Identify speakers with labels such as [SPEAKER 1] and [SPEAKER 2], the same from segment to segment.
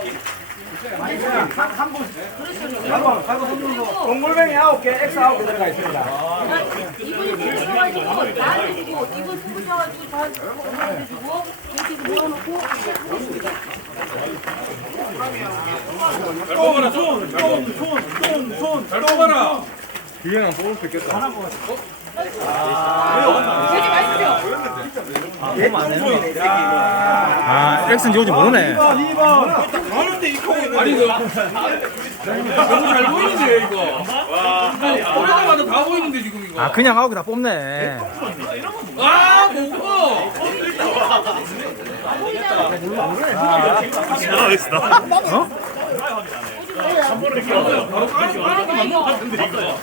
[SPEAKER 1] 동물뱅이 9개, X 9개 들어가 있습니다.
[SPEAKER 2] 이분이 부르셔가지고 나한테 주고 이분 부르셔가지고 저한테 주고 이렇게 모아놓고
[SPEAKER 3] 잘 뽑아라 잘 뽑아라.
[SPEAKER 1] 기회는 뽑을 수 있겠다.
[SPEAKER 2] 되게 맛있죠?
[SPEAKER 4] 아, X인지 O인지 모르네.
[SPEAKER 3] 가는데 이거 아니 이거 너무 잘 보이는데 이거. 오래가마다 다 보이는데 지금 이거.
[SPEAKER 4] 아, 그냥 9개 다 뽑네.
[SPEAKER 3] 아 뭐고? 바로 까는 맞는 것 같은데 이거.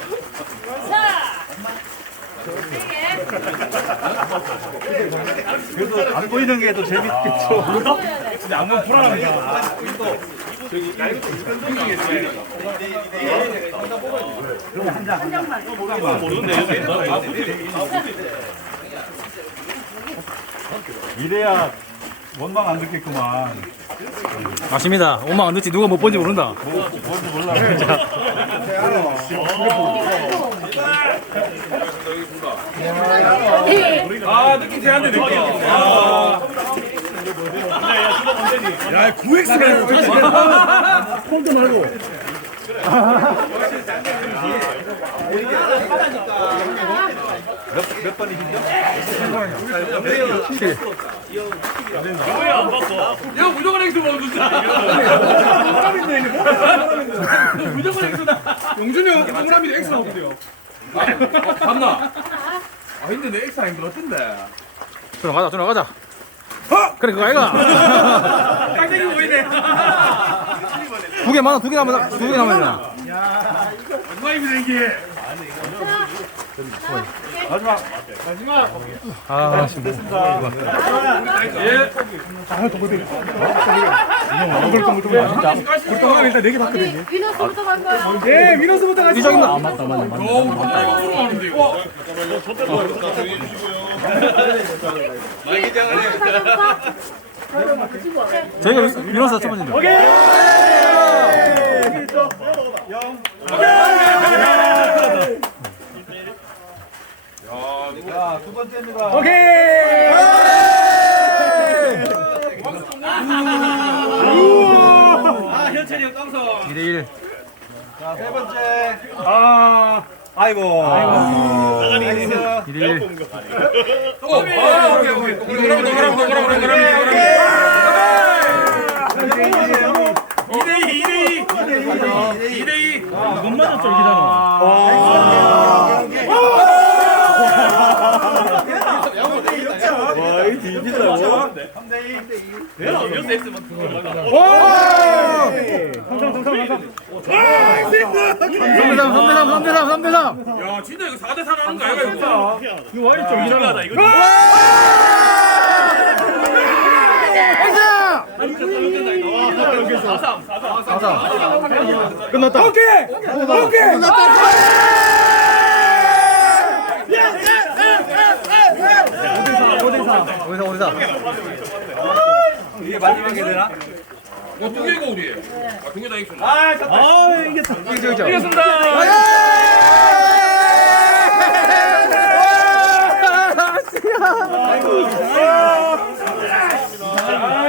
[SPEAKER 1] 그래도 안 보이는 게 더 재밌겠죠. 근데 안 보면 불안합니다. 이래야 원망 안 듣겠구만.
[SPEAKER 4] 맞습니다. 5만 원 넣지 누가 못 본지 모른다.
[SPEAKER 1] 뭔지 몰라.
[SPEAKER 3] 아 느낌 제한데 느낌.
[SPEAKER 1] 야, 9X가 폰트 말고. 몇 번이시죠?
[SPEAKER 3] 야 무조건 엑스 먹는다. 무조건 엑스다. 용준이 형 동그라미 엑스 먹는데요. 봤나? 아 근데 내 엑스 아닌데 어떤데?
[SPEAKER 4] 들어가자, 들어가자. 그래, 그거 아이가.
[SPEAKER 3] 깜짝이 보이네.
[SPEAKER 4] 2개 많아, 2개 남았다. 2개 남았잖아.
[SPEAKER 3] 얼마입니다 이게?
[SPEAKER 1] 마지막.
[SPEAKER 4] 아, 씨.
[SPEAKER 3] 예.
[SPEAKER 1] 불똥은 일단 4개 봤거든요.
[SPEAKER 2] 위너스부터 간 거야.
[SPEAKER 1] 예, 위너스부터 가시죠.
[SPEAKER 4] 이정입니다.
[SPEAKER 3] 어 우리 하는데 이거.
[SPEAKER 4] 저희가 민호사 첫 번째인데.
[SPEAKER 1] 자, 두 번째입니다. 오케이.
[SPEAKER 3] 아 현철이 형 깡성.
[SPEAKER 4] 2대1.
[SPEAKER 1] 자, 세 번째. 아이고.
[SPEAKER 4] 2대1.
[SPEAKER 3] 오케이. 동그라미. 2대2.
[SPEAKER 4] 이것마저 쫄기잖아.
[SPEAKER 1] 와, 이 뒤진다고?
[SPEAKER 4] 3대3.
[SPEAKER 3] 야 진짜 이거 4대4 하는 거 아이가 이거?
[SPEAKER 4] 이거 와이 쫄기잖아. 이거.
[SPEAKER 1] 끝났다. 오케이.
[SPEAKER 4] 어디서.
[SPEAKER 1] 이게 마지막에 되나?
[SPEAKER 3] 두 개가 우리. 두 개 다 익숙.
[SPEAKER 4] 이겼죠.
[SPEAKER 1] 아,